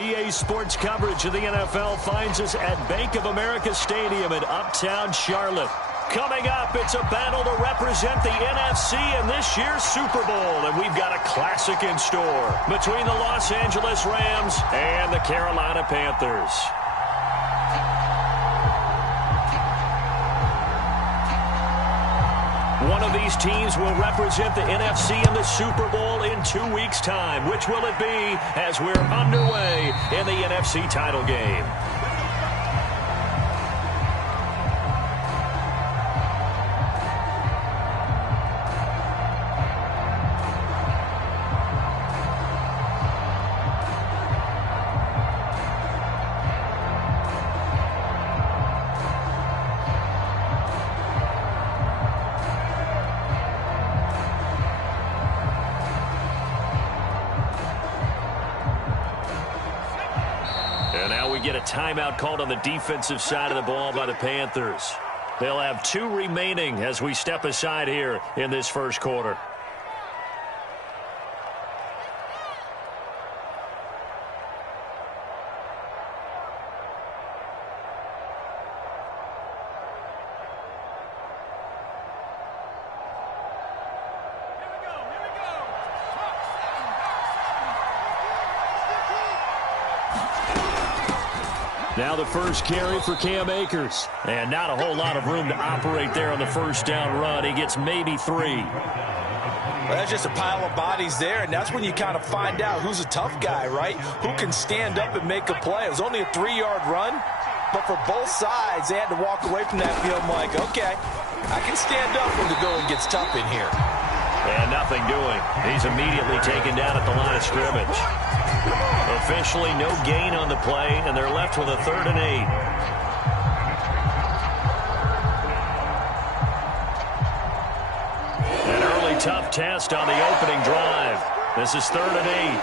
EA Sports coverage of the NFL finds us at Bank of America Stadium in Uptown Charlotte. Coming up, it's a battle to represent the NFC in this year's Super Bowl, and we've got a classic in store between the Los Angeles Rams and the Carolina Panthers. One of these teams will represent the NFC in the Super Bowl in 2 weeks' time. Which will it be as we're underway in the NFC title game? Get a timeout called on the defensive side of the ball by the Panthers. They'll have 2 remaining as we step aside here in this first quarter. Now the first carry for Cam Akers. And not a whole lot of room to operate there on the first down run. He gets maybe 3. Well, that's just a pile of bodies there, and that's when you kind of find out who's a tough guy, right? Who can stand up and make a play. It was only a 3-yard run, but for both sides, they had to walk away from that field like, okay, I can stand up when the going gets tough in here. And nothing doing. He's immediately taken down at the line of scrimmage. Officially no gain on the play, and they're left with a 3rd and 8. An early tough test on the opening drive. This is 3rd and 8.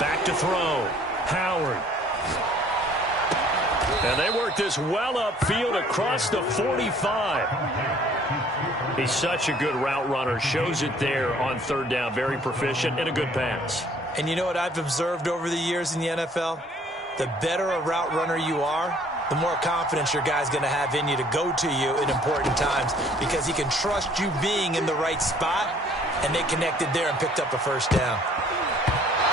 Back to throw. Howard. And they work this well upfield across the 45. He's such a good route runner. Shows it there on 3rd down. Very proficient and a good pass. And you know what I've observed over the years in the NFL? The better a route runner you are, the more confidence your guy's going to have in you to go to you in important times because he can trust you being in the right spot, and they connected there and picked up a first down.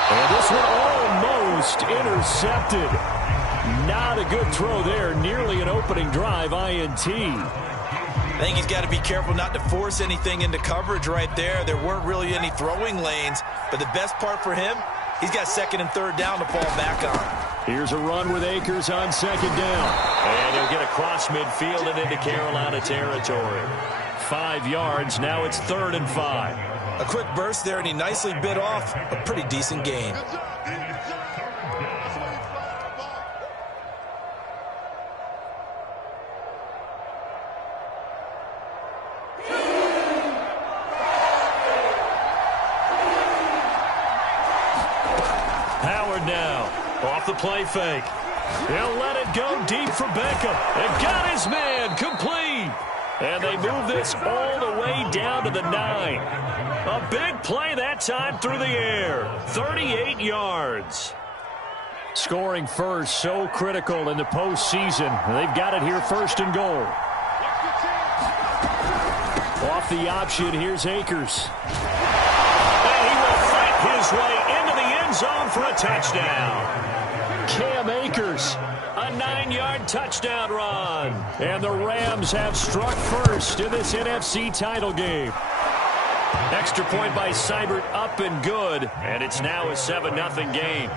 And this one almost intercepted. Not a good throw there. Nearly an opening drive INT. I think he's got to be careful not to force anything into coverage right there. There weren't really any throwing lanes, but the best part for him, he's got 2nd and 3rd down to fall back on. Here's a run with Akers on 2nd down. And he'll get across midfield and into Carolina territory. 5 yards. Now it's 3rd and 5. A quick burst there, and he nicely bit off a pretty decent gain. Off the play fake. He'll let it go deep for Beckham. And got his man complete. And they move this all the way down to the 9. A big play that time through the air. 38 yards. Scoring first, so critical in the postseason. They've got it here 1st and goal. Off the option, here's Akers. And he will fight his way into the end zone for a touchdown. Cam Akers, a 9-yard touchdown run. And the Rams have struck first in this NFC title game. Extra point by Seibert, up and good. And it's now a 7-0 game.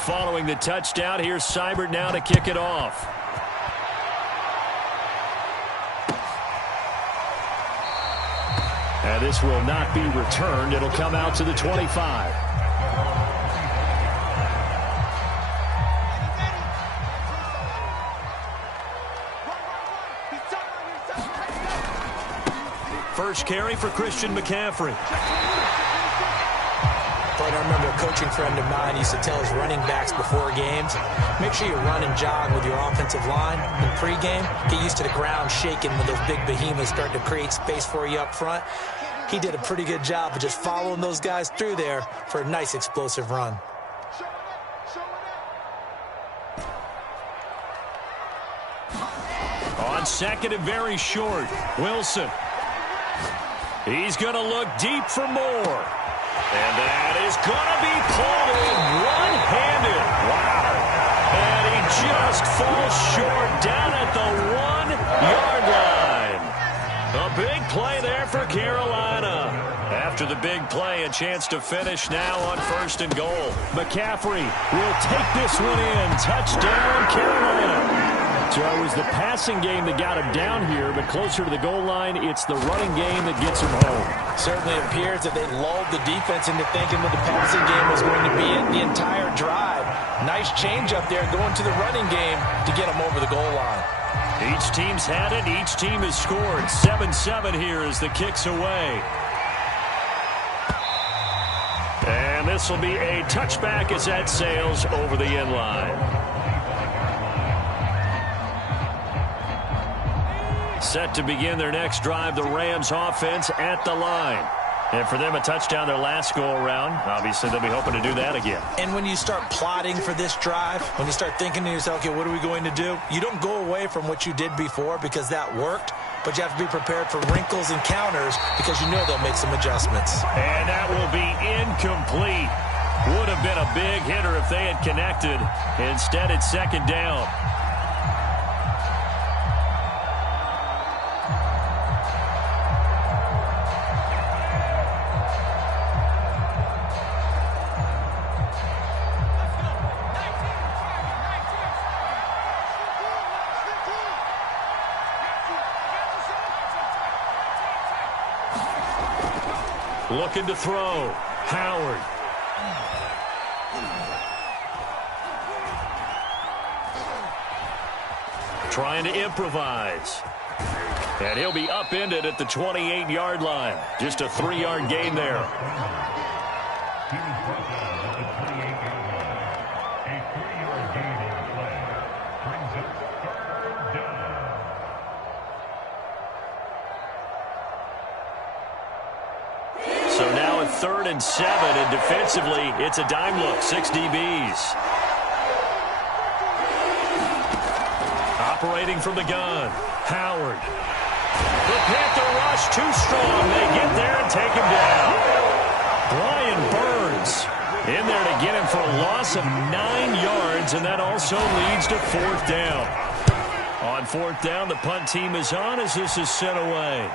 Following the touchdown, here's Seibert now to kick it off. And this will not be returned. It'll come out to the 25. First carry for Christian McCaffrey. But I remember a coaching friend of mine used to tell his running backs before games, make sure you run and jog with your offensive line in pregame. Get used to the ground shaking when those big behemoths start to create space for you up front. he did a pretty good job of just following those guys through there for a nice explosive run. On second and very short, Wilson. He's going to look deep for more. And that is going to be pulled in one-handed. Wow. And he just falls short down at the 1-yard line. A big play there for Carolina. After the big play, a chance to finish now on 1st and goal. McCaffrey will take this one in. Touchdown, Carolina. So it was the passing game that got him down here, but closer to the goal line, it's the running game that gets him home. Certainly appears that they lulled the defense into thinking that the passing game was going to be it the entire drive. Nice change up there going to the running game to get them over the goal line. Each team's had it. Each team has scored. 7-7 here as the kick's away. And this will be a touchback as that sails over the end line. Set to begin their next drive, the Rams offense at the line. And for them, a touchdown their last go-around. Obviously, they'll be hoping to do that again. And when you start plotting for this drive, when you start thinking to yourself, okay, what are we going to do? You don't go away from what you did before because that worked, but you have to be prepared for wrinkles and counters because you know they'll make some adjustments. And that will be incomplete. Would have been a big hitter if they had connected. Instead, it's second down. Looking to throw. Howard. Trying to improvise. And he'll be upended at the 28-yard line. Just a 3-yard gain there. So now a 3rd and 7, and defensively, it's a dime look, 6 DBs. Operating from the gun, Howard. The Panther rush too strong. They get there and take him down. Brian Burns in there to get him for a loss of 9 yards, and that also leads to 4th down. On 4th down, the punt team is on as this is sent away.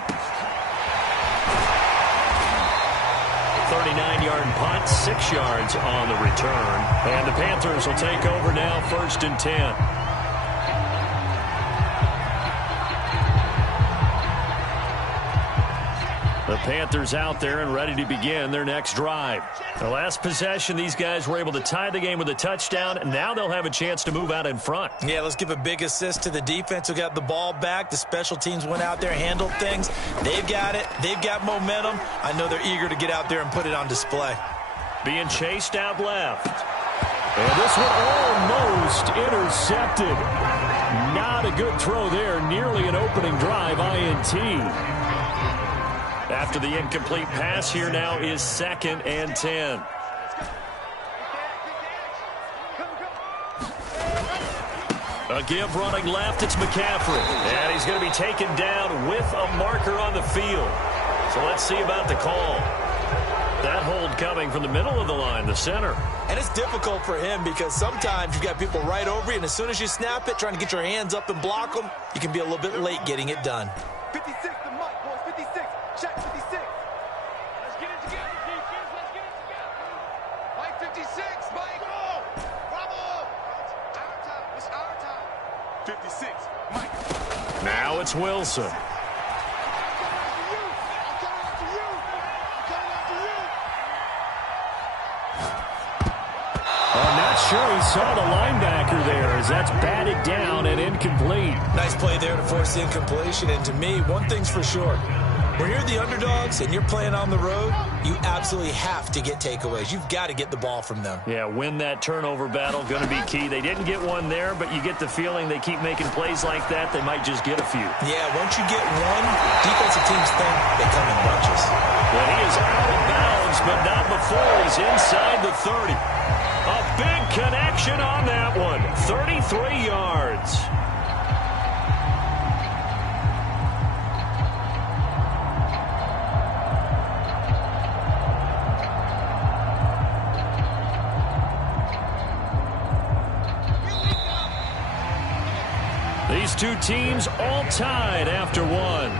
39-yard punt, 6 yards on the return. And the Panthers will take over now, 1st and 10. The Panthers out there and ready to begin their next drive. The last possession, these guys were able to tie the game with a touchdown, and now they'll have a chance to move out in front. Yeah, let's give a big assist to the defense who got the ball back. The special teams went out there, handled things. They've got it. They've got momentum. I know they're eager to get out there and put it on display. Being chased out left. And this one almost intercepted. Not a good throw there. Nearly an opening drive, INT. After the incomplete pass, here now is 2nd and 10. A give running left, it's McCaffrey. And he's going to be taken down with a marker on the field. So let's see about the call. That hold coming from the middle of the line, the center. And it's difficult for him because sometimes you've got people right over you, and as soon as you snap it, trying to get your hands up and block them, you can be a little bit late getting it done. 56 to Mike, boys. 56. Check 56. Let's get it together, defense. Let's get it together. Mike 56, Mike. Bravo. Our time. It's our time. 56, Mike. Now it's Wilson. I'm not sure he saw the linebacker there as that's batted down and incomplete. Nice play there to force the incompletion. And to me, one thing's for sure. When you're the underdogs and you're playing on the road, you absolutely have to get takeaways. You've got to get the ball from them. Yeah, win that turnover battle, going to be key. They didn't get one there, but you get the feeling they keep making plays like that, they might just get a few. Yeah, once you get one, defensive teams think they come in bunches. Well, he is out of bounds, but not before he's inside the 30. A big connection on that one. 33 yards. These two teams all tied after one.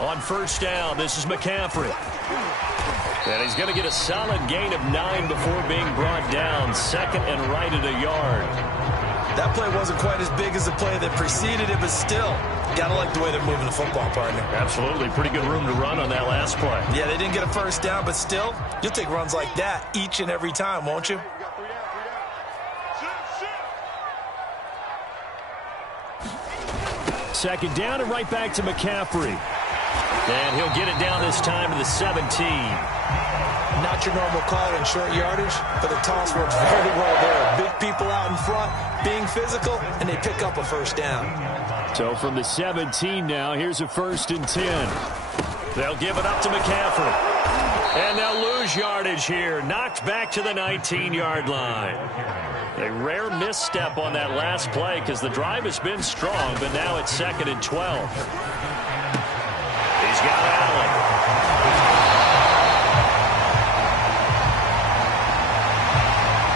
On first down, this is McCaffrey. And he's going to get a solid gain of 9 before being brought down. Second and right at a yard. That play wasn't quite as big as the play that preceded it, but still, got to like the way they're moving the football, partner. Absolutely. Pretty good room to run on that last play. Yeah, they didn't get a first down, but still, you'll take runs like that each and every time, won't you? Second down and right back to McCaffrey. And he'll get it down this time to the 17. Not your normal call in short yardage, but the toss works very well there. Big people out in front, being physical, and they pick up a first down. So from the 17 now, here's a 1st and 10. They'll give it up to McCaffrey. And they'll lose yardage here. Knocked back to the 19-yard line. A rare misstep on that last play because the drive has been strong, but now it's 2nd and 12. He's got Allen.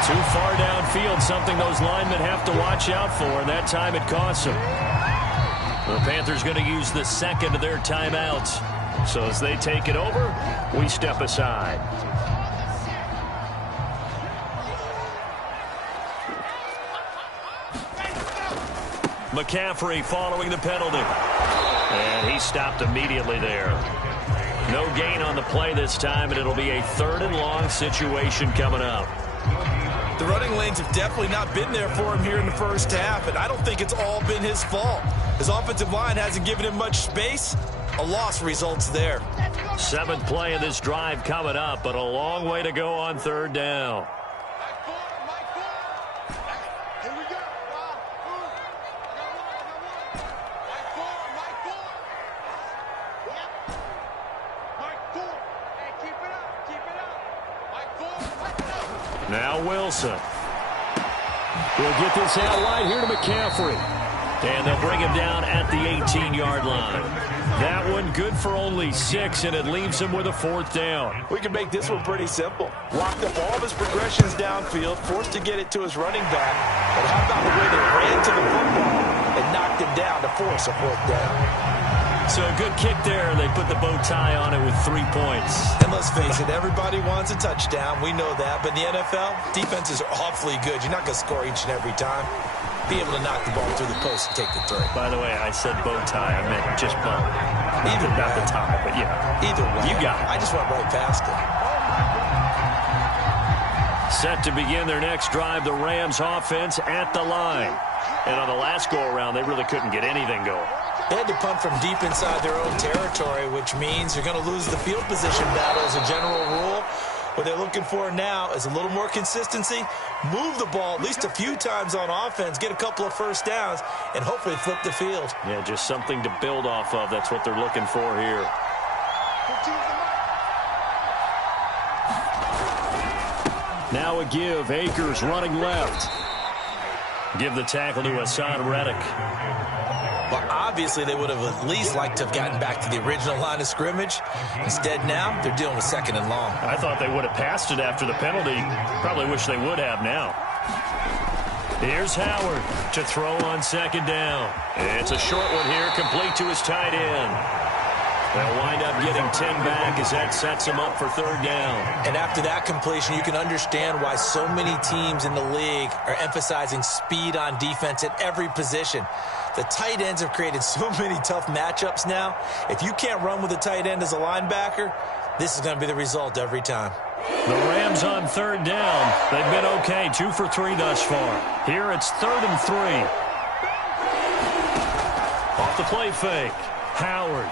Too far downfield, something those linemen have to watch out for, and that time it costs them. The Panthers going to use the second of their timeouts. So as they take it over, we step aside. McCaffrey following the penalty. And he stopped immediately there. No gain on the play this time, and it'll be a 3rd and long situation coming up. The running lanes have definitely not been there for him here in the first half, and I don't think it's all been his fault. His offensive line hasn't given him much space. A loss results there. 7th play of this drive coming up, but a long way to go on 3rd down. Now Wilson. We'll get this out wide here to McCaffrey. And they'll bring him down at the 18-yard line. That one good for only 6, and it leaves him with a 4th down. We can make this one pretty simple. Locked up all of his progressions downfield, forced to get it to his running back. But how about the way they ran to the football and knocked him down to force a 4th down? So a good kick there. They put the bow tie on it with 3 points. And let's face it, everybody wants a touchdown. We know that. But in the NFL, defenses are awfully good. You're not going to score each and every time. Be able to knock the ball through the post and take the 3. By the way, I said bow tie. I meant just bow. Either not the tie, but yeah. Either way. You got it. I just went right past it. Set to begin their next drive, the Rams offense at the line. And on the last go-around, they really couldn't get anything going. They had to punt from deep inside their own territory, which means you're going to lose the field position battle as a general rule. What they're looking for now is a little more consistency, move the ball at least a few times on offense, get a couple of first downs, and hopefully flip the field. Yeah, just something to build off of. That's what they're looking for here. Now a give. Akers running left. Give the tackle to Hassan Reddick. Well, obviously, they would have at least liked to have gotten back to the original line of scrimmage. Instead, now, they're dealing with 2nd and long. I thought they would have passed it after the penalty. Probably wish they would have now. Here's Howard to throw on 2nd down. It's a short one here, complete to his tight end. They'll wind up getting 10 back as that sets them up for 3rd down. And after that completion, you can understand why so many teams in the league are emphasizing speed on defense at every position. The tight ends have created so many tough matchups now. If you can't run with a tight end as a linebacker, this is going to be the result every time. The Rams on third down. They've been okay, 2 for 3 thus far. Here it's 3rd and 3. Off the play fake. Howard.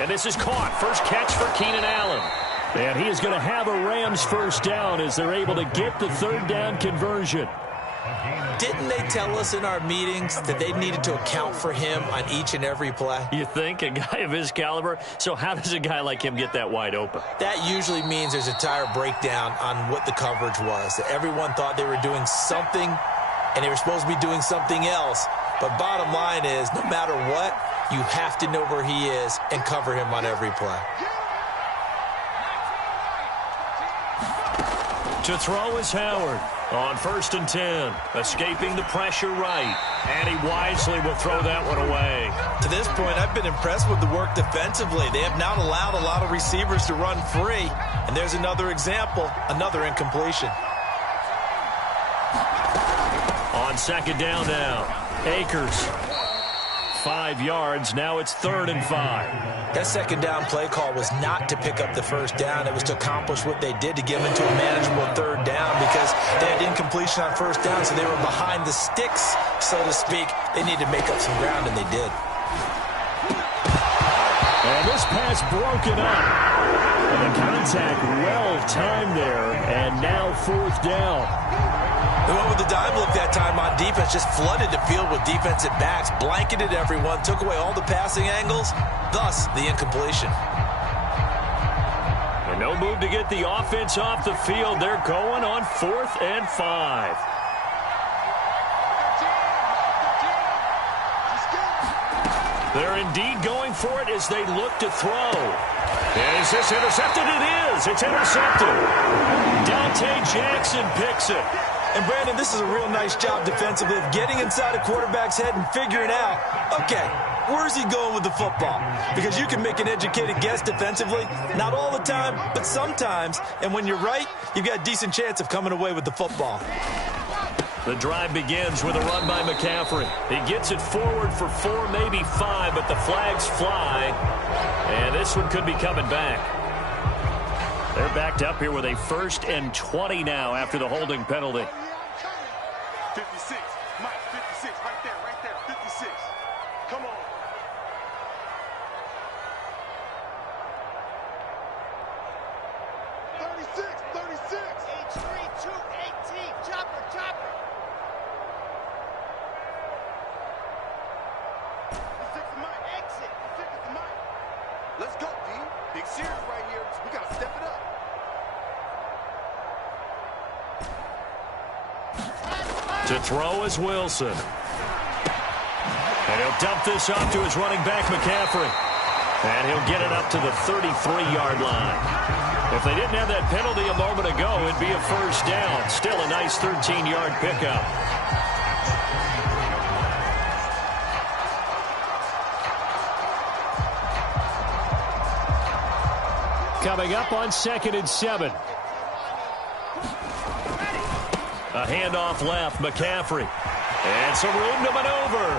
And this is caught. First catch for Keenan Allen. And he is going to have a Rams first down as they're able to get the 3rd down conversion. Didn't they tell us in our meetings that they needed to account for him on each and every play? You think? A guy of his caliber? So how does a guy like him get that wide open? That usually means there's a entire breakdown on what the coverage was. That everyone thought they were doing something, and they were supposed to be doing something else. But bottom line is, no matter what, you have to know where he is and cover him on every play. To throw is Howard on 1st and 10. Escaping the pressure right. And he wisely will throw that one away. To this point, I've been impressed with the work defensively. They have not allowed a lot of receivers to run free. And there's another example, another incompletion. On 2nd down now. Akers. 5 yards. Now it's 3rd and 5. That 2nd down play call was not to pick up the 1st down. It was to accomplish what they did, to get them into a manageable 3rd down, because they had incompletion on 1st down, so they were behind the sticks, so to speak. They needed to make up some ground, and they did. And this pass broken up. And the contact well timed there, and now 4th down. They went with the dime look that time on defense, just flooded the field with defensive backs, blanketed everyone, took away all the passing angles, thus the incompletion. And no move to get the offense off the field. They're going on 4th and 5. They're indeed going for it as they look to throw. Is this intercepted? It is. It's intercepted. Dante Jackson picks it. And, Brandon, this is a real nice job defensively of getting inside a quarterback's head and figuring out, okay, where's he going with the football? Because you can make an educated guess defensively, not all the time, but sometimes. And when you're right, you've got a decent chance of coming away with the football. The drive begins with a run by McCaffrey. He gets it forward for 4, maybe 5, but the flags fly. And this one could be coming back. They're backed up here with a 1st and 20 now after the holding penalty. 56, Mike, 56, right there, 56. Come on. Let's go, D. Big series right here. We got to step it up. To throw is Wilson. And he'll dump this off to his running back, McCaffrey. And he'll get it up to the 33-yard line. If they didn't have that penalty a moment ago, it'd be a 1st down. Still a nice 13-yard pickup. Coming up on 2nd and 7. A handoff left, McCaffrey. And some room to maneuver.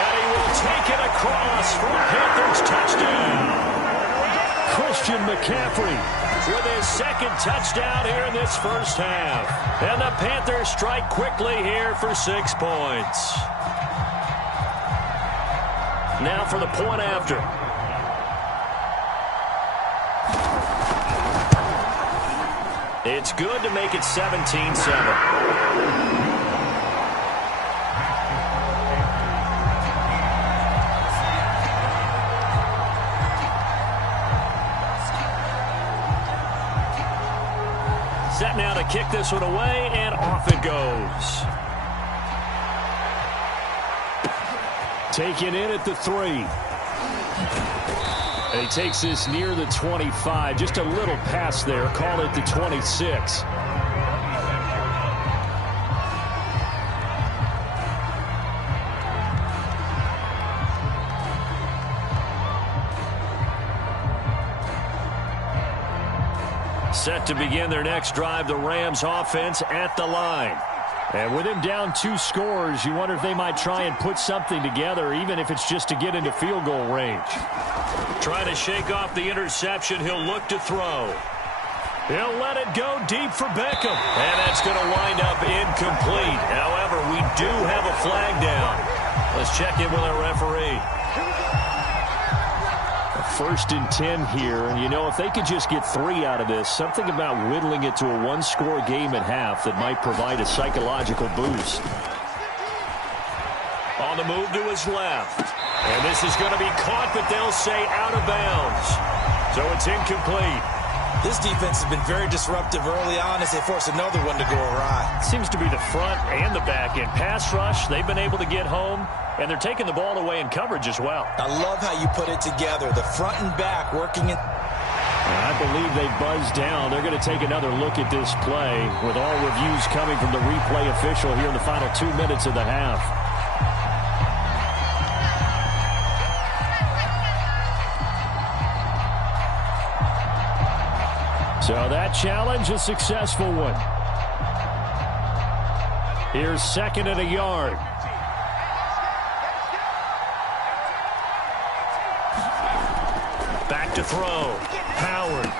And he will take it across for a Panthers touchdown. Christian McCaffrey with his 2nd touchdown here in this 1st half. And the Panthers strike quickly here for 6 points. Now for the point after. It's good to make it 17-7. Set now to kick this one away, and off it goes. Taken in at the 3. And he takes this near the 25. Just a little pass there. Call it the 26. Set to begin their next drive, the Rams offense at the line. And with him down 2 scores, you wonder if they might try and put something together, even if it's just to get into field goal range. Trying to shake off the interception, he'll look to throw. He'll let it go deep for Beckham. And that's going to wind up incomplete. However, we do have a flag down. Let's check in with our referee. 1st and 10 here, and you know, if they could just get 3 out of this, something about whittling it to a 1-score game at half that might provide a psychological boost. On the move to his left. And this is going to be caught, but they'll say out of bounds. So it's incomplete. This defense has been very disruptive early on as they force another one to go awry. Seems to be the front and the back end. Pass rush, they've been able to get home, and they're taking the ball away in coverage as well. I love how you put it together. The front and back working in. I believe they buzzed down. They're going to take another look at this play with all reviews coming from the replay official here in the final 2 minutes of the half. So that challenge, a successful one. Here's 2nd and a yard. Back to throw. Howard.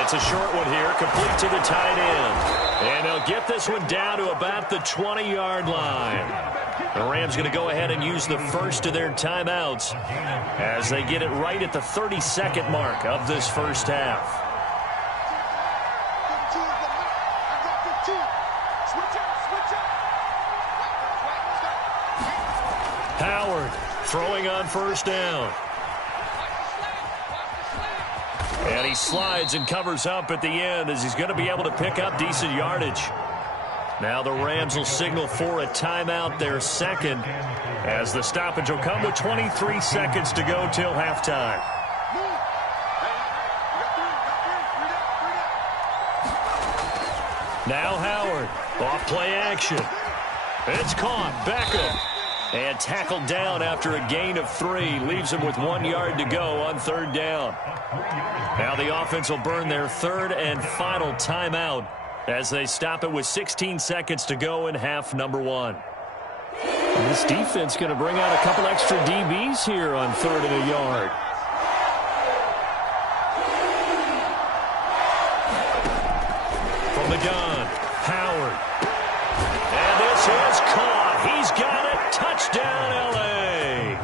It's a short one here, complete to the tight end. And they'll get this one down to about the 20-yard line. The Rams going to go ahead and use the first of their timeouts as they get it right at the 32nd mark of this first half. Howard throwing on 1st down. And he slides and covers up at the end as he's going to be able to pick up decent yardage. Now the Rams will signal for a timeout, their 2nd, as the stoppage will come with 23 seconds to go till halftime. Now Howard, off play action. It's caught, Beckham. And tackled down after a gain of 3. Leaves him with 1 yard to go on 3rd down. Now the offense will burn their 3rd and final timeout as they stop it with 16 seconds to go in half number 1. And this defense going to bring out a couple extra DBs here on 3rd and a yard. From the gun, Howard. And this is caught. He's got it. Touchdown, L.A.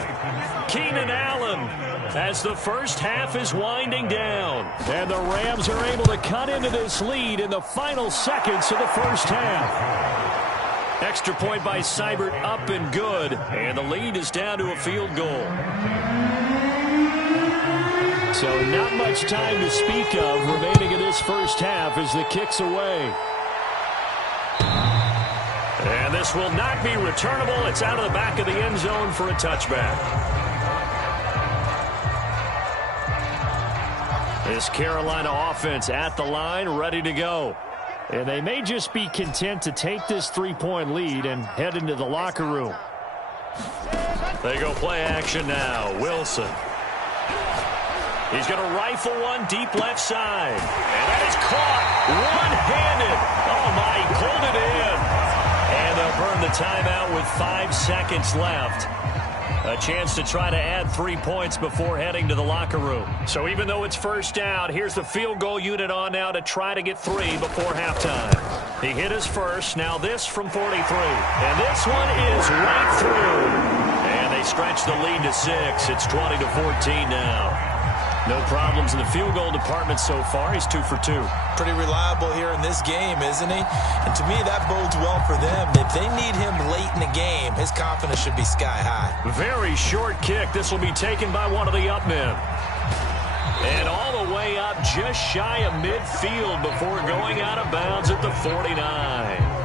Keenan Allen as the first half is winding down. And the Rams are able to cut into this lead in the final seconds of the first half. Extra point by Seibert up and good. And the lead is down to a field goal. So not much time to speak of remaining in this first half as the kick's away. And this will not be returnable. It's out of the back of the end zone for a touchback. This Carolina offense at the line, ready to go. And they may just be content to take this 3-point lead and head into the locker room. They go play action now. Wilson. He's going to rifle one deep left side. And that is caught one-handed. Oh, my, he pulled it in. And they'll burn the timeout with 5 seconds left. A chance to try to add 3 points before heading to the locker room. So even though it's 1st down, here's the field goal unit on now to try to get 3 before halftime. He hit his first. Now this from 43. And this one is right through. And they stretch the lead to 6. It's 20-14 now. No problems in the field goal department so far. He's 2 for 2. Pretty reliable here in this game, isn't he? And to me, that bodes well for them. If they need him late in the game, his confidence should be sky high. Very short kick. This will be taken by one of the up men. And all the way up just shy of midfield before going out of bounds at the 49.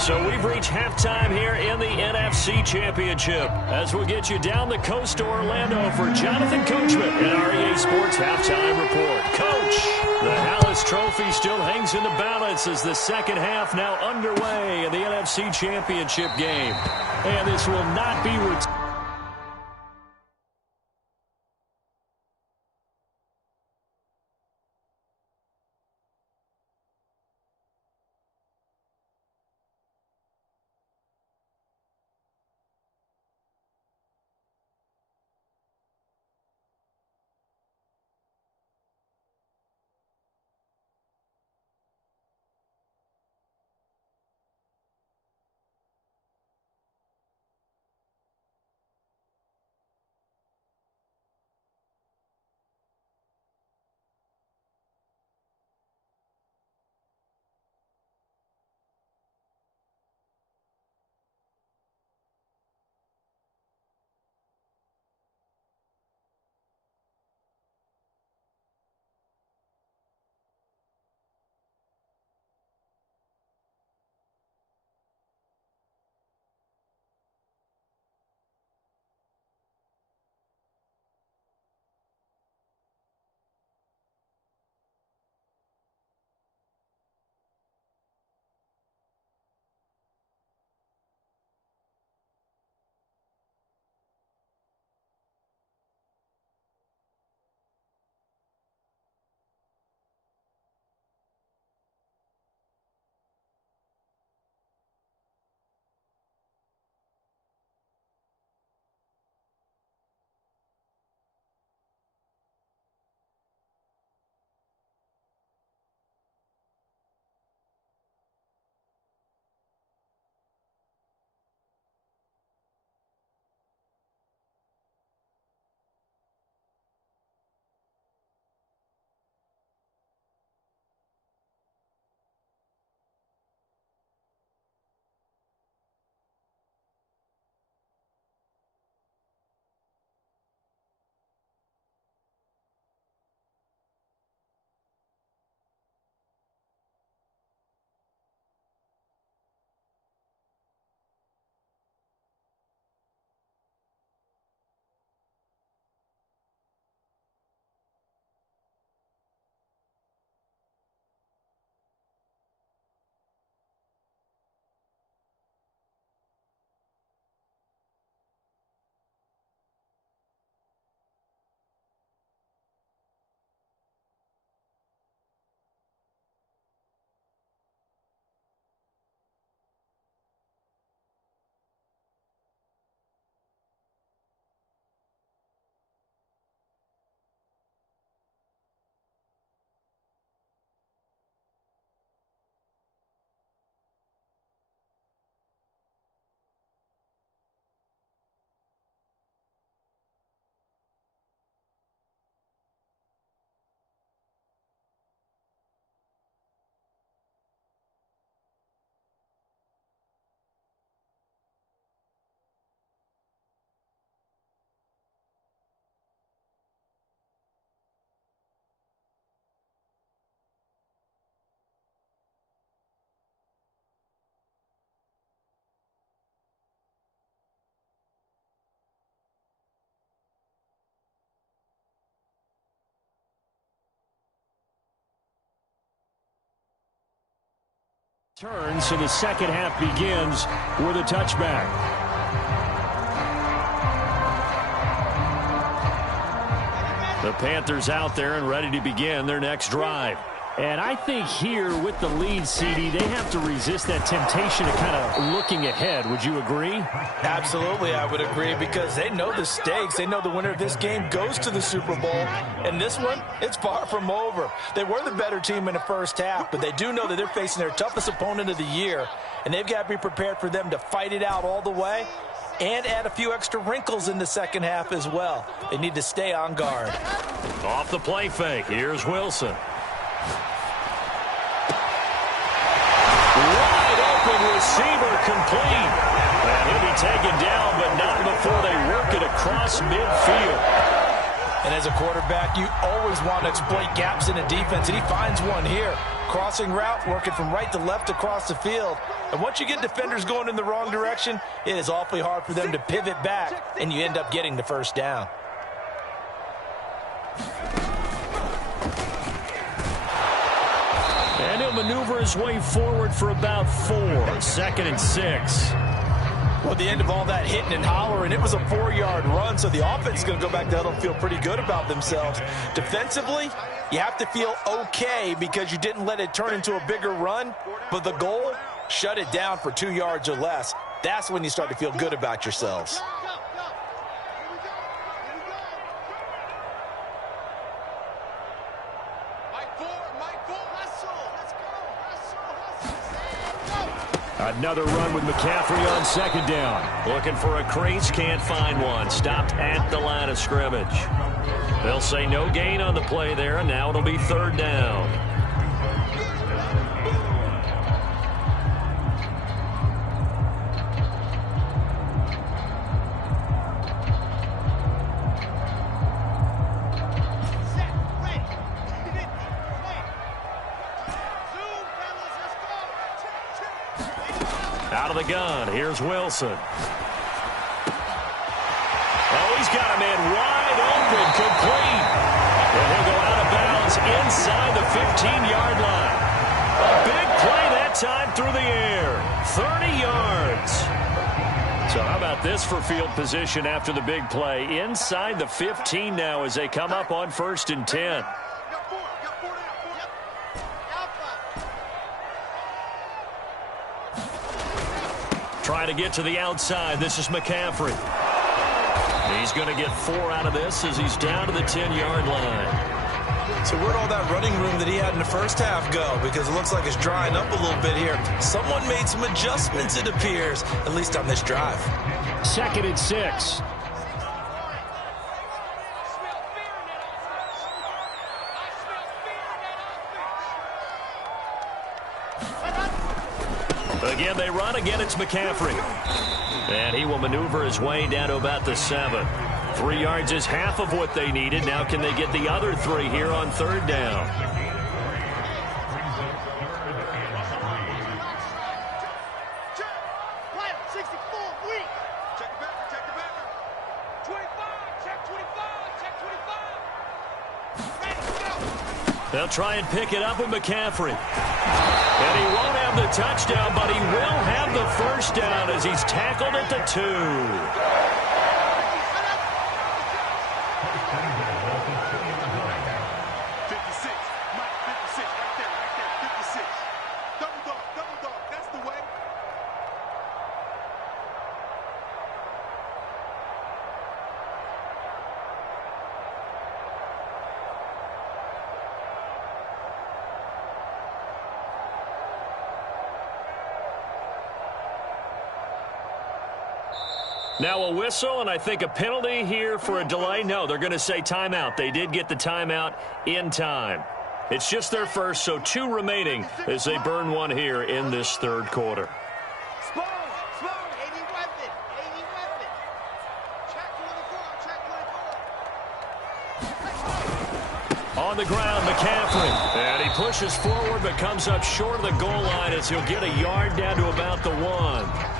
So we've reached halftime here in the NFC Championship as we'll get you down the coast to Orlando for Jonathan Coachman in our EA Sports Halftime Report. Coach, the Hallis Trophy still hangs in the balance as the second half now underway in the NFC Championship game. And this will not be returned. Turn, so the second half begins with a touchback. The Panthers out there and ready to begin their next drive. And I think here with the lead, CD, they have to resist that temptation of kind of looking ahead. Would you agree? Absolutely, I would agree, because they know the stakes. They know the winner of this game goes to the Super Bowl. And this one, it's far from over. They were the better team in the first half, but they do know that they're facing their toughest opponent of the year. And they've got to be prepared for them to fight it out all the way and add a few extra wrinkles in the second half as well. They need to stay on guard. Off the play fake, here's Wilson. Wide open receiver complete. And he'll be taken down, but not before they work it across midfield. And as a quarterback, you always want to exploit gaps in the defense, and he finds one here. Crossing route, working from right to left across the field. And once you get defenders going in the wrong direction, it is awfully hard for them to pivot back, and you end up getting the first down. And he'll maneuver his way forward for about 4. 2nd and 6. Well, at the end of all that hitting and hollering, it was a 4-yard run, so the offense is going to go back to huddle and feel pretty good about themselves. Defensively, you have to feel okay because you didn't let it turn into a bigger run, but the goal, shut it down for 2 yards or less. That's when you start to feel good about yourselves. Another run with McCaffrey on 2nd down. Looking for a crease, can't find one. Stopped at the line of scrimmage. They'll say no gain on the play there, and now it'll be 3rd down. Out of the gun, here's Wilson. Oh, he's got a man wide open, complete. And he'll go out of bounds inside the 15-yard line. A big play that time through the air. 30 yards. So how about this for field position after the big play? Inside the 15 now as they come up on 1st and 10. Trying to get to the outside. This is McCaffrey. He's going to get 4 out of this as he's down to the 10-yard line. So where'd all that running room that he had in the first half go? Because it looks like it's drying up a little bit here. Someone made some adjustments, it appears, at least on this drive. 2nd and 6. Again, they run. Again, it's McCaffrey. And he will maneuver his way down to about the 7. 3 yards is half of what they needed. Now can they get the other 3 here on 3rd down? They'll try and pick it up with McCaffrey. And he won't have the touchdown, but he will have the first down as he's tackled at the 2. Now a whistle, and I think a penalty here for a delay. No, they're going to say timeout. They did get the timeout in time. It's just their first, so 2 remaining as they burn 1 here in this 3rd quarter. On the ground, McCaffrey. And he pushes forward but comes up short of the goal line as he'll get a yard down to about the 1.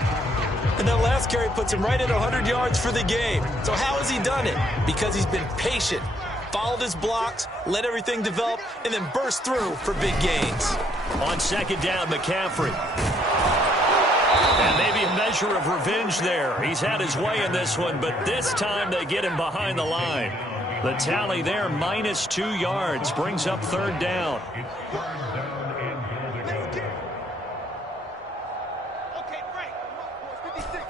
And that last carry puts him right at 100 yards for the game. So how has he done it? Because he's been patient, followed his blocks, let everything develop, and then burst through for big gains. On second down, McCaffrey. And maybe a measure of revenge there. He's had his way in this one, but this time they get him behind the line. The tally there, minus 2 yards, brings up third down. Okay, break. 56.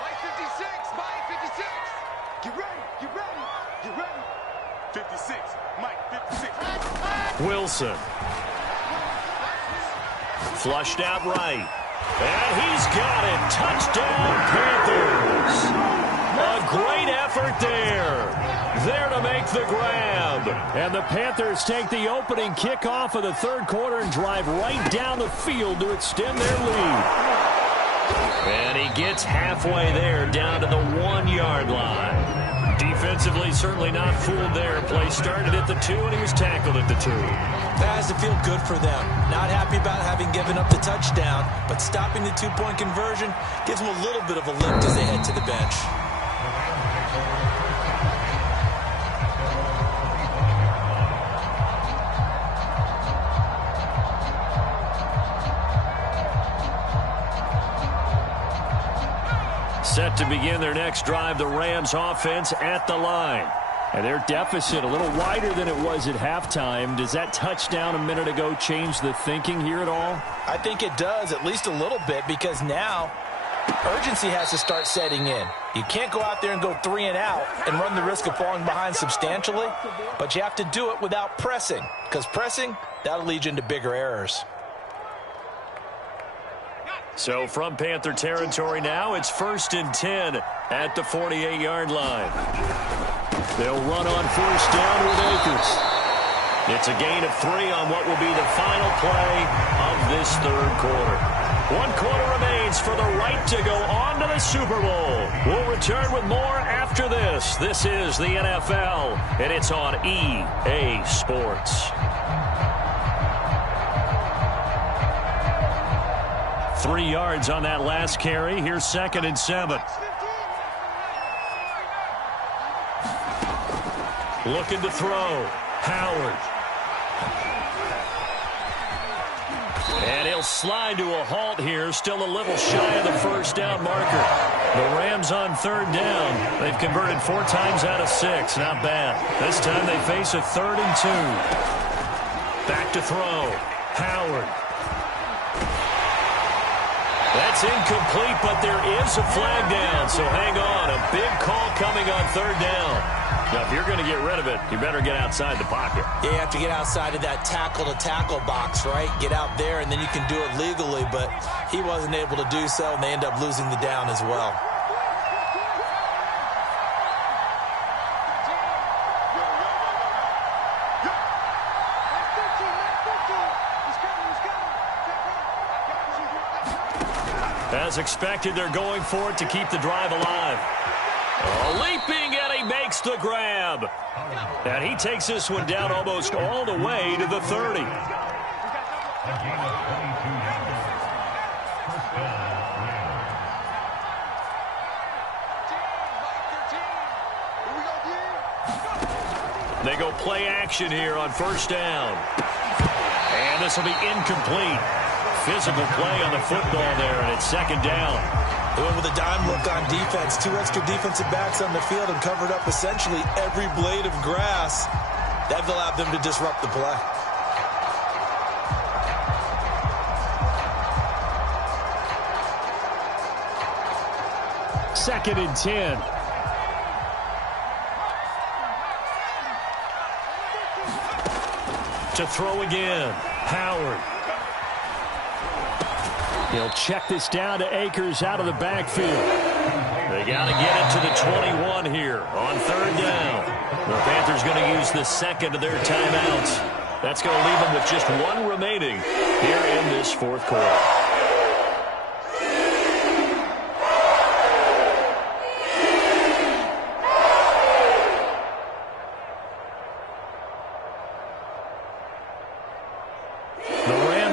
Mike 56. Mike 56. Get ready. Get ready. Get ready. 56. Mike 56. Wilson. Flushed out right. And he's got it. Touchdown, Panthers. A great effort there. There to make the grab. And the Panthers take the opening kickoff of the third quarter and drive right down the field to extend their lead. And he gets halfway there, down to the 1-yard line. Defensively, certainly not fooled there. Play started at the 2, and he was tackled at the 2. That has to feel good for them. Not happy about having given up the touchdown, but stopping the 2-point conversion gives them a little bit of a lift as they head to the bench. Set to begin their next drive, the Rams offense at the line. And their deficit a little wider than it was at halftime. Does that touchdown a minute ago change the thinking here at all? I think it does, at least a little bit, because now urgency has to start setting in. You can't go out there and go 3 and out and run the risk of falling behind substantially, but you have to do it without pressing, because pressing, that'll lead you into bigger errors. So from Panther territory now, it's 1st and 10 at the 48-yard line. They'll run on 1st down with Akers. It's a gain of 3 on what will be the final play of this third quarter. 1 quarter remains for the right to go on to the Super Bowl. We'll return with more after this. This is the NFL, and it's on EA Sports. 3 yards on that last carry. Here's 2nd and 7. Looking to throw. Howard. And he'll slide to a halt here. Still a little shy of the 1st down marker. The Rams on 3rd down. They've converted 4 times out of 6. Not bad. This time they face a 3rd and 2. Back to throw. Howard. That's incomplete, but there is a flag down, so hang on. A big call coming on 3rd down. Now, if you're going to get rid of it, you better get outside the pocket. Yeah, you have to get outside of that tackle-to-tackle box, right? Get out there, and then you can do it legally, but he wasn't able to do so, and they end up losing the down as well. As expected, they're going for it to keep the drive alive. Leaping, and he makes the grab. And he takes this one down almost all the way to the 30. They go play action here on 1st down. And this will be incomplete. Physical play on the football there, and it's 2nd down. They went with a dime look on defense. 2 extra defensive backs on the field and covered up essentially every blade of grass. That allowed them to disrupt the play. Second and 10. To throw again. Howard. He'll check this down to Akers out of the backfield. They got to get it to the 21 here on 3rd down. The Panthers going to use the 2nd of their timeouts. That's going to leave them with just 1 remaining here in this 4th quarter.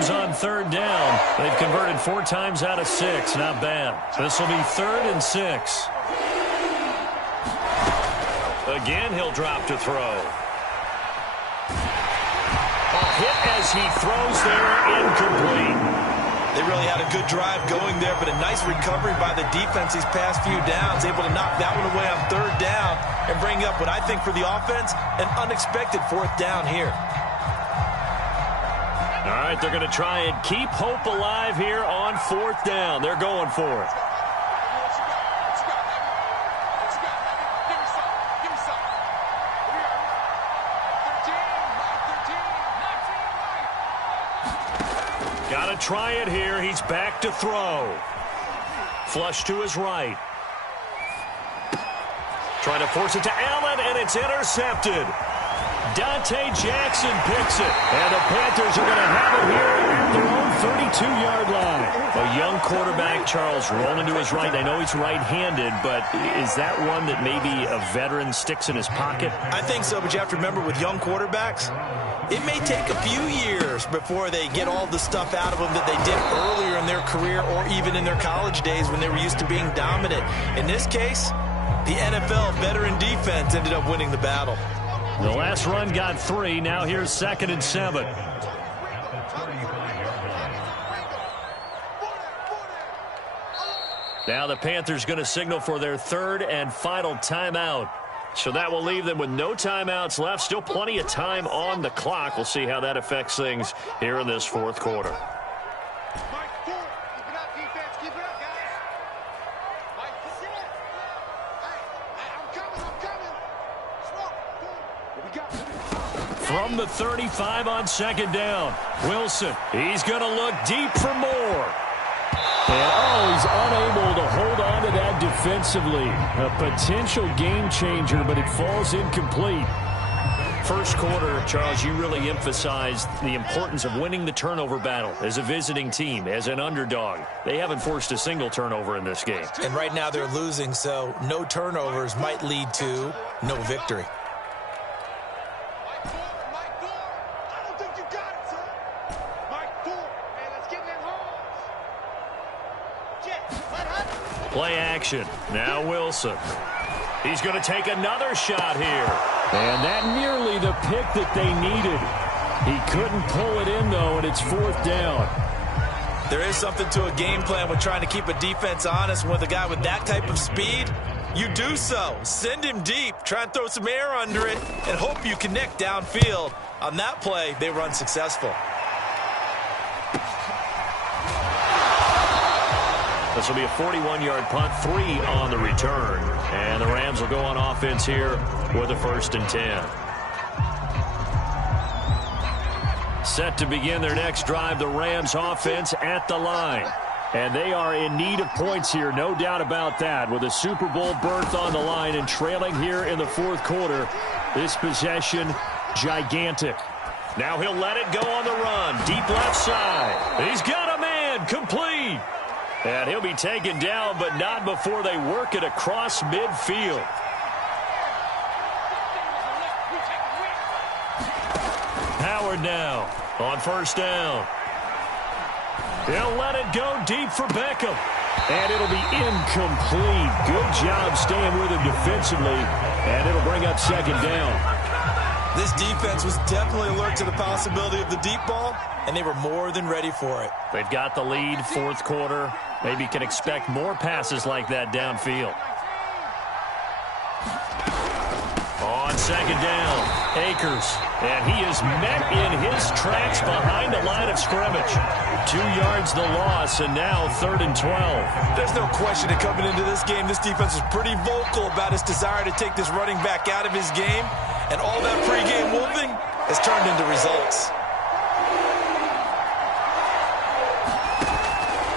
On 3rd down, they've converted 4 times out of 6. Not bad. This will be 3rd and 6. Again, he'll drop to throw. hit as he throws there, incomplete. They really had a good drive going there, but a nice recovery by the defense these past few downs, able to knock that one away on third down and bring up what I think for the offense, an unexpected fourth down here. All right, they're going to try and keep hope alive here on fourth down. They're going for it. Got to try it here. He's back to throw. Flush to his right. Trying to force it to Allen, and it's intercepted. Dante Jackson picks it, and the Panthers are going to have it here at their own 32-yard line. A young quarterback, Charles, rolling to his right. I know he's right-handed, but is that one that maybe a veteran sticks in his pocket? I think so, but you have to remember with young quarterbacks, it may take a few years before they get all the stuff out of them that they did earlier in their career or even in their college days when they were used to being dominant. In this case, the NFL veteran defense ended up winning the battle. The last run got 3. Now here's 2nd and 7. Now the Panthers going to signal for their 3rd and final timeout. So that will leave them with no timeouts left. Still plenty of time on the clock. We'll see how that affects things here in this fourth quarter. From the 35 on 2nd down, Wilson, he's going to look deep for more. And, he's unable to hold on to that defensively. A potential game changer, but it falls incomplete. First quarter, Charles, you really emphasized the importance of winning the turnover battle as a visiting team, as an underdog. They haven't forced a single turnover in this game. And right now they're losing, so no turnovers might lead to no victory. Play action. Now Wilson. He's going to take another shot here. And that nearly the pick that they needed. He couldn't pull it in, though, and it's 4th down. There is something to a game plan with trying to keep a defense honest. With a guy with that type of speed, you do so. Send him deep. Try and throw some air under it and hope you connect downfield. On that play, they run successful. This will be a 41-yard punt, 3 on the return. And the Rams will go on offense here with a 1st and 10. Set to begin their next drive, the Rams offense at the line. And they are in need of points here, no doubt about that. With a Super Bowl berth on the line and trailing here in the fourth quarter, this possession, gigantic. Now he'll let it go on the run, deep left side. He's got a man, complete. And he'll be taken down, but not before they work it across midfield. Howard now on 1st down. He'll let it go deep for Beckham. And it'll be incomplete. Good job staying with him defensively. And it'll bring up 2nd down. This defense was definitely alert to the possibility of the deep ball, and they were more than ready for it. They've got the lead, fourth quarter. Maybe can expect more passes like that downfield. On 2nd down, Akers. And he is met in his tracks behind the line of scrimmage. 2 yards the loss, and now 3rd and 12. There's no question that coming into this game, this defense was pretty vocal about its desire to take this running back out of his game. And all that pregame wolfing has turned into results.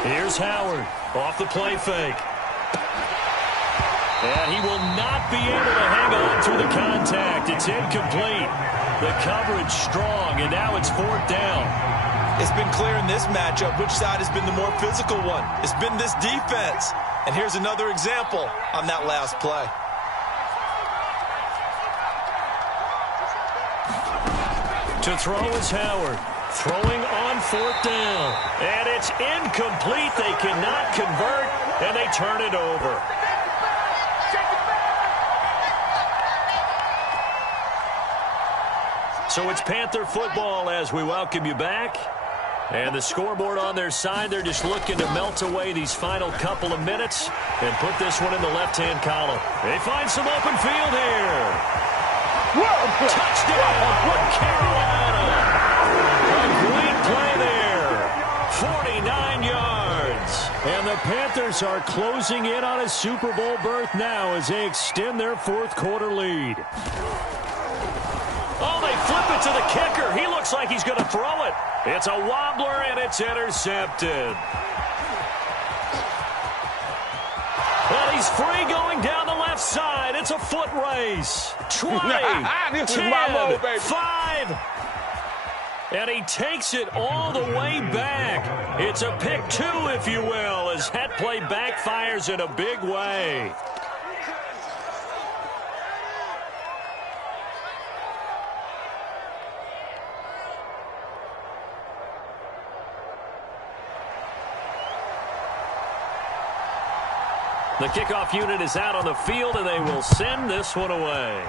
Here's Howard off the play fake. And he will not be able to hang on through the contact. It's incomplete. The coverage strong, and now it's 4th down. It's been clear in this matchup which side has been the more physical one. It's been this defense. And here's another example on that last play. To throw is Howard. Throwing on 4th down. And it's incomplete. They cannot convert, and they turn it over. So it's Panther football as we welcome you back. And the scoreboard on their side, they're just looking to melt away these final couple of minutes and put this one in the left-hand column. They find some open field here. Touchdown, Carolina. A great play there. 49 yards. And the Panthers are closing in on a Super Bowl berth now as they extend their fourth quarter lead. Oh, they flip it to the kicker. He looks like he's going to throw it. It's a wobbler, and it's intercepted. And he's free going down the left side. It's a foot race. 20, 10, 5. And he takes it all the way back. It's a pick two, if you will, as that play backfires in a big way. The kickoff unit is out on the field, and they will send this one away.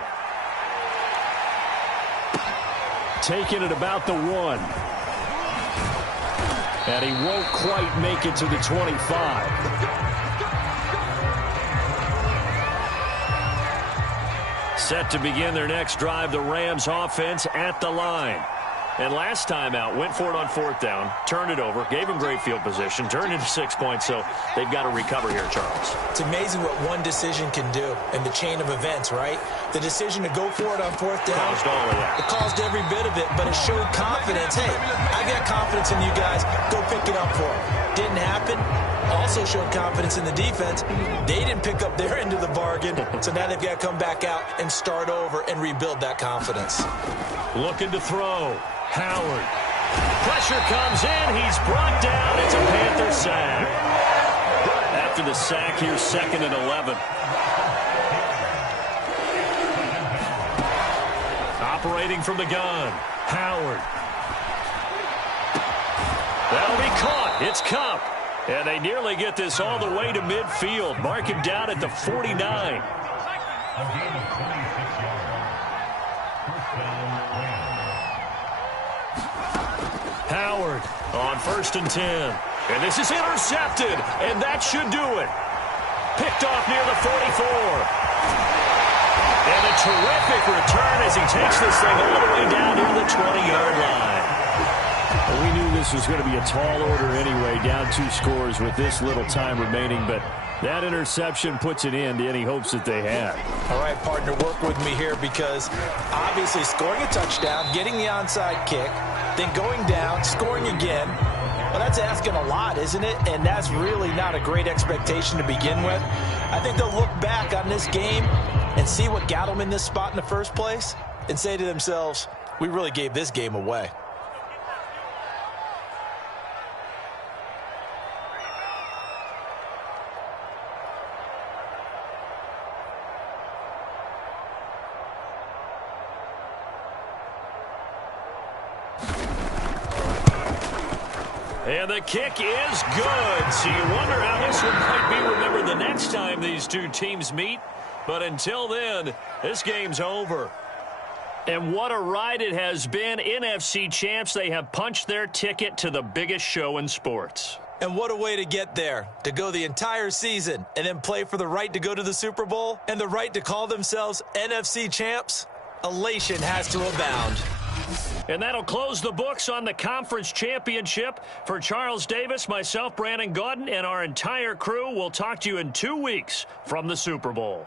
Taking it about the 1. And he won't quite make it to the 25. Set to begin their next drive, the Rams offense at the line. And last time out, went for it on fourth down, turned it over, gave them great field position, turned into 6 points, so they've got to recover here, Charles. It's amazing what one decision can do in the chain of events, right? The decision to go for it on fourth down. Caused all of that. It caused every bit of it, but it showed confidence. Hey, I got confidence in you guys. Go pick it up for them. Didn't happen. Also showed confidence in the defense. They didn't pick up their end of the bargain, so now they've got to come back out and start over and rebuild that confidence. Looking to throw. Howard. Pressure comes in. He's brought down. It's a Panther sack. After the sack, here's 2nd and 11. Operating from the gun. Howard. That'll be caught. It's Cup. And they nearly get this all the way to midfield. Mark him down at the 49. Howard on 1st and 10. And this is intercepted, and that should do it. Picked off near the 44. And a terrific return as he takes this thing all the way down near the 20-yard line. Well, we knew this was going to be a tall order anyway, down 2 scores with this little time remaining, but that interception puts an end to any hopes that they had. All right, partner, work with me here because obviously scoring a touchdown, getting the onside kick, then going down, scoring again. Well, that's asking a lot, isn't it? And that's really not a great expectation to begin with. I think they'll look back on this game and see what got them in this spot in the first place and say to themselves, we really gave this game away. And the kick is good. So you wonder how this one might be remembered the next time these two teams meet. But until then, this game's over. And what a ride it has been. NFC champs, they have punched their ticket to the biggest show in sports. And what a way to get there, to go the entire season and then play for the right to go to the Super Bowl and the right to call themselves NFC champs. Elation has to abound. And that'll close the books on the conference championship. For Charles Davis, myself, Brandon Gaudin, and our entire crew, we'll talk to you in 2 weeks from the Super Bowl.